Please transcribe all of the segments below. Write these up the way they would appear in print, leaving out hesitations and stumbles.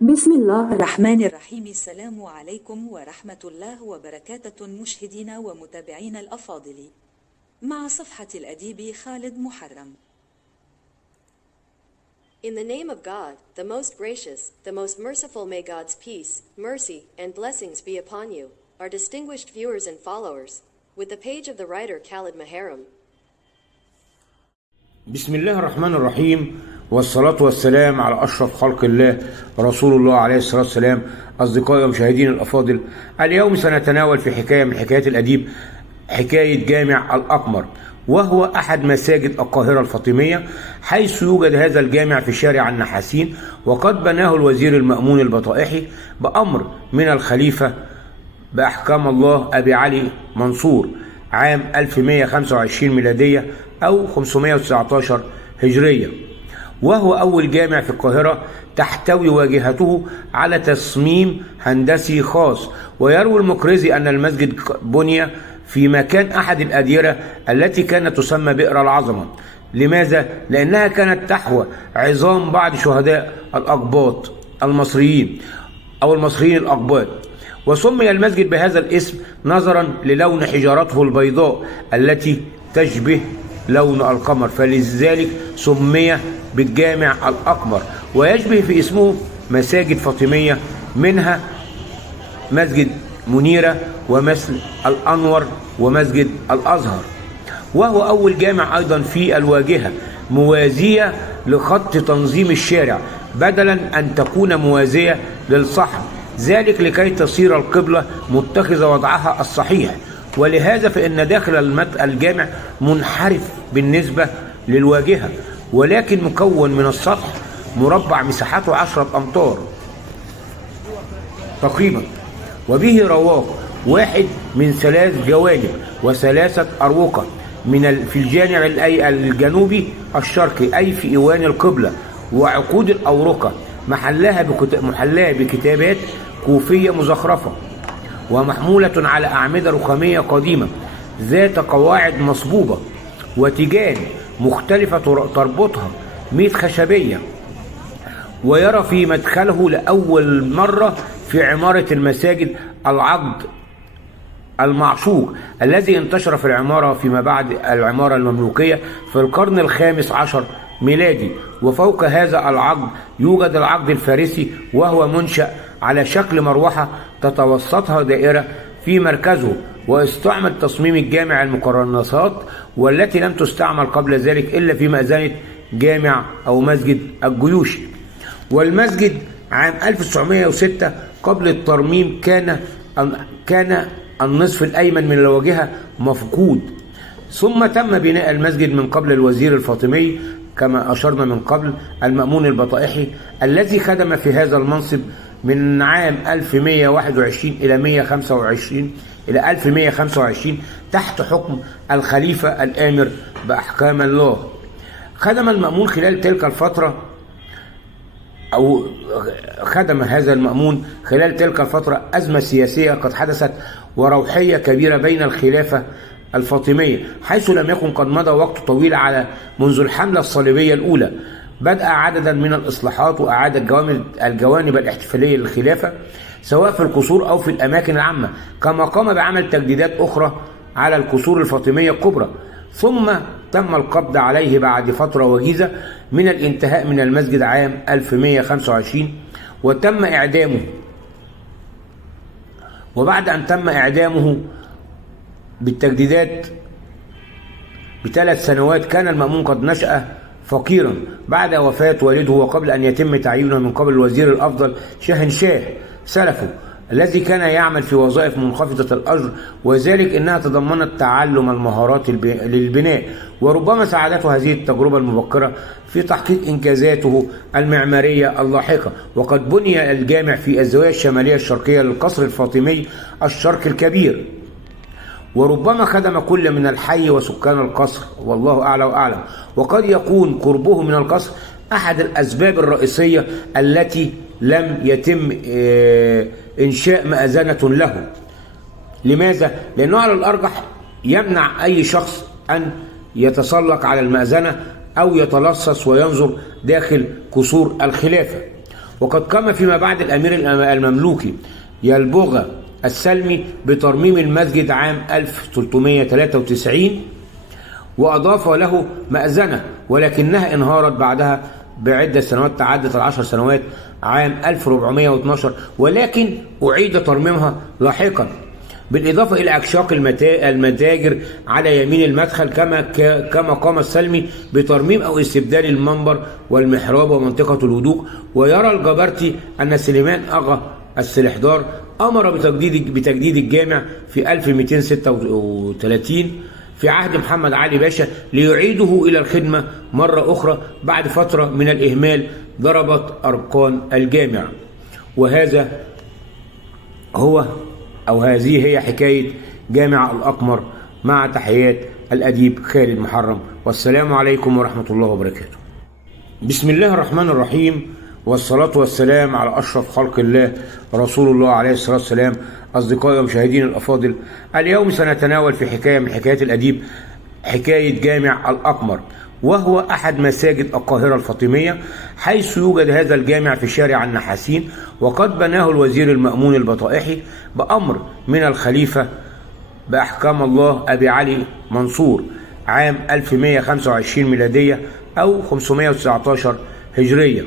بسم الله الرحمن الرحيم. السلام عليكم ورحمة الله وبركاته مشاهدينا ومتابعينا الأفاضل، مع صفحة الأديب خالد محرم. In the name of God, the most gracious, the most merciful, may God's peace, mercy, and blessings be upon you, our distinguished viewers and followers, with the page of the writer Khalid Muharram. بسم الله الرحمن الرحيم، والصلاة والسلام على أشرف خلق الله رسول الله عليه الصلاة والسلام. أصدقائي ومشاهدين الأفاضل، اليوم سنتناول في حكاية من حكايات الأديب حكاية جامع الأقمر، وهو أحد مساجد القاهرة الفاطمية، حيث يوجد هذا الجامع في شارع النحاسين، وقد بناه الوزير المأمون البطائحي بأمر من الخليفة بأحكام الله أبي علي منصور عام 1125 ميلادية أو 519 هجرية، وهو أول جامع في القاهرة تحتوي واجهته على تصميم هندسي خاص. ويروي المقرزي أن المسجد بني في مكان أحد الأديرة التي كانت تسمى بئر العظمة. لماذا؟ لأنها كانت تحوى عظام بعض شهداء الأقباط المصريين أو المصريين الأقباط، وسمي المسجد بهذا الاسم نظرا للون حجارته البيضاء التي تشبه لون القمر، فلذلك سمي بالجامع الأقمر. ويشبه في اسمه مساجد فاطمية، منها مسجد منيرة ومثل الأنور ومسجد الأزهر. وهو أول جامع أيضا في الواجهة موازية لخط تنظيم الشارع بدلا أن تكون موازية للصحن، ذلك لكي تصير القبلة متخذة وضعها الصحيح. ولهذا فإن داخل الجامع منحرف بالنسبة للواجهة، ولكن مكون من السطح مربع مساحته 10 أمتار تقريبا، وبه رواق واحد من 3 جوانب و3 أروقة في الجانب الجنوبي الشرقي أي في إيوان القبلة، وعقود الأورقة محلاها بكتابات كوفية مزخرفة، ومحمولة على أعمدة رخامية قديمة ذات قواعد مصبوبة وتيجان مختلفة تربطها 100 خشبية. ويرى في مدخله لأول مرة في عمارة المساجد العقد المعشوق الذي انتشر في العمارة فيما بعد العمارة المملوكية في القرن ال15 ميلادي. وفوق هذا العقد يوجد العقد الفارسي، وهو منشأ على شكل مروحة تتوسطها دائرة في مركزه. واستعمل تصميم الجامع المقرنصات، والتي لم تستعمل قبل ذلك إلا في مأذنة جامع أو مسجد الجيوشي. والمسجد عام 1906 قبل الترميم كان النصف الأيمن من الواجهة مفقود، ثم تم بناء المسجد من قبل الوزير الفاطمي كما أشرنا من قبل المأمون البطائحي، الذي خدم في هذا المنصب من عام 1121 إلى 1125 تحت حكم الخليفة الآمر بأحكام الله. خدم المأمون خلال تلك الفترة خدم هذا المأمون خلال تلك الفترة أزمة سياسية قد حدثت وروحية كبيرة بين الخلافة الفاطمية، حيث لم يكن قد مضى وقت طويل منذ الحملة الصليبية الأولى. بدأ عددا من الإصلاحات وأعاد الجوانب الاحتفالية للخلافة سواء في القصور أو في الأماكن العامة، كما قام بعمل تجديدات أخرى على القصور الفاطمية الكبرى. ثم تم القبض عليه بعد فترة وجيزة من الانتهاء من المسجد عام 1125، وتم إعدامه. وبعد أن تم إعدامه بالتجديدات ب3 سنوات كان المأمون قد نشأ فقيرا بعد وفاة والده، وقبل أن يتم تعيينه من قبل الوزير الأفضل شاهنشاه سلفه، الذي كان يعمل في وظائف منخفضة الأجر، وذلك إنها تضمنت تعلم المهارات للبناء. وربما ساعدته هذه التجربة المبكرة في تحقيق إنجازاته المعمارية اللاحقة. وقد بني الجامع في الزاوية الشمالية الشرقية للقصر الفاطمي الشرقي الكبير، وربما خدم كل من الحي وسكان القصر، والله أعلى وأعلم. وقد يكون قربه من القصر أحد الأسباب الرئيسية التي لم يتم إنشاء مأذنة له. لماذا؟ لأنه على الأرجح يمنع أي شخص أن يتسلق على المأذنة أو يتلصص وينظر داخل قصور الخلافة. وقد قام فيما بعد الأمير المملوكي يلبغ السلمي بترميم المسجد عام 1393 وأضاف له مأذنة، ولكنها انهارت بعدها بعدة سنوات تعدت 10 سنوات عام 1412، ولكن أعيد ترميمها لاحقا، بالإضافة إلى أكشاك المتاجر على يمين المدخل، كما قام السلمي بترميم أو استبدال المنبر والمحراب ومنطقة الهدوء. ويرى الجبرتي أن سليمان أغا السلحدار أمر بتجديد الجامع في 1236 في عهد محمد علي باشا ليعيده إلى الخدمة مرة أخرى بعد فترة من الإهمال ضربت أركان الجامع. وهذا هو أو هذه هي حكاية جامع الأقمر، مع تحيات الأديب خالد محرم، والسلام عليكم ورحمة الله وبركاته. بسم الله الرحمن الرحيم، والصلاة والسلام على أشرف خلق الله رسول الله عليه الصلاة والسلام. أصدقائي ومشاهدين الأفاضل، اليوم سنتناول في حكاية من حكايات الأديب حكاية جامع الأقمر، وهو أحد مساجد القاهرة الفاطمية، حيث يوجد هذا الجامع في شارع النحاسين، وقد بناه الوزير المأمون البطائحي بأمر من الخليفة بأحكام الله أبي علي منصور عام 1125 ميلادية أو 519 هجرية،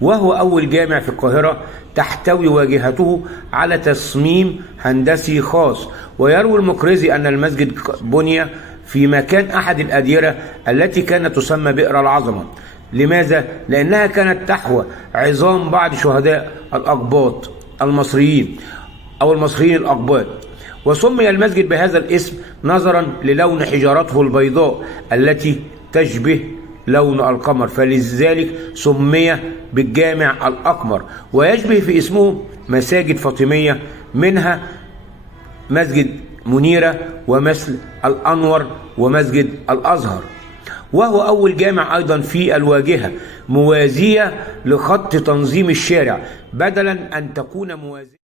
وهو أول جامع في القاهرة تحتوي واجهته على تصميم هندسي خاص. ويروي المقرزي أن المسجد بني في مكان أحد الأديرة التي كانت تسمى بئر العظمة. لماذا؟ لأنها كانت تحوى عظام بعض شهداء الأقباط المصريين أو المصريين الأقباط، وسمي المسجد بهذا الاسم نظرا للون حجارته البيضاء التي تشبه لون القمر، فلذلك سمي بالجامع الأقمر. ويشبه في اسمه مساجد فاطمية، منها مسجد منيرة ومثل الأنور ومسجد الأزهر. وهو أول جامع أيضا في الواجهة موازية لخط تنظيم الشارع، بدلا أن تكون موازية